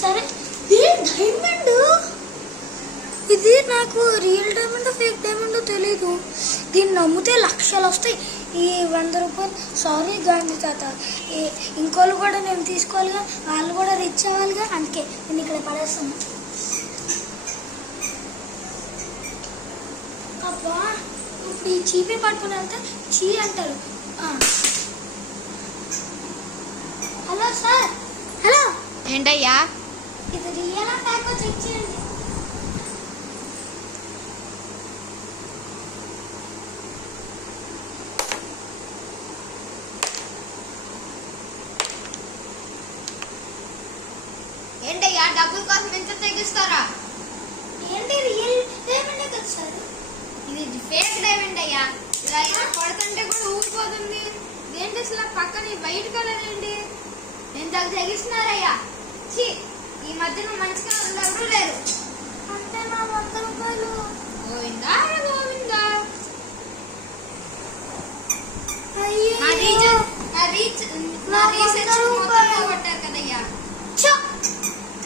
సరే, డైమండ్ ఇది నాకు రియల్ డైమండ్ ఫేక్ డైమండ్ తెలీదు. దీన్ని నమ్మితే లక్షలు వస్తాయి. ఈ 100 రూపాయలు. సారీ గాంధీ తాత, ఇంకోళ్ళు కూడా నేను తీసుకోవాలిగా, వాళ్ళు కూడా రిచ్ అవ్వాలిగా, అందుకే నేను ఇక్కడ పడేస్తాను. అబ్బా, ఇప్పుడు ఈ చీపీ పట్టుకుని వెళ్తే చీ అంటారు. Hello sir. హలో, ఏంటయ్యా? ఇది రియల్ ప్యాక్ చెక్ చేయండి. ఏంటయ్యా, డబ్బుల కోసం ఎంత తగ్గిస్తారా? ఏంటి రియల్ డైమండ్ కదా సార్? ఇది ఫేక్ డైమండ్ అయ్యా. ఇలా ఇలా కొడుతుంటే కూడా ఊగిపోతుంది. ఏంటి అసలు పక్కన వైట్ కలర్ ఏంటి? ఎంత తగ్గిస్తున్నారయ్యా? ఛీ, ఈ మధ్యన మంచిగా ఎవరూ లేరు. అంటే నా 100 రూపాయలు గోవిందా గోవిందా. అయ్యో, నా రీసెర్చ్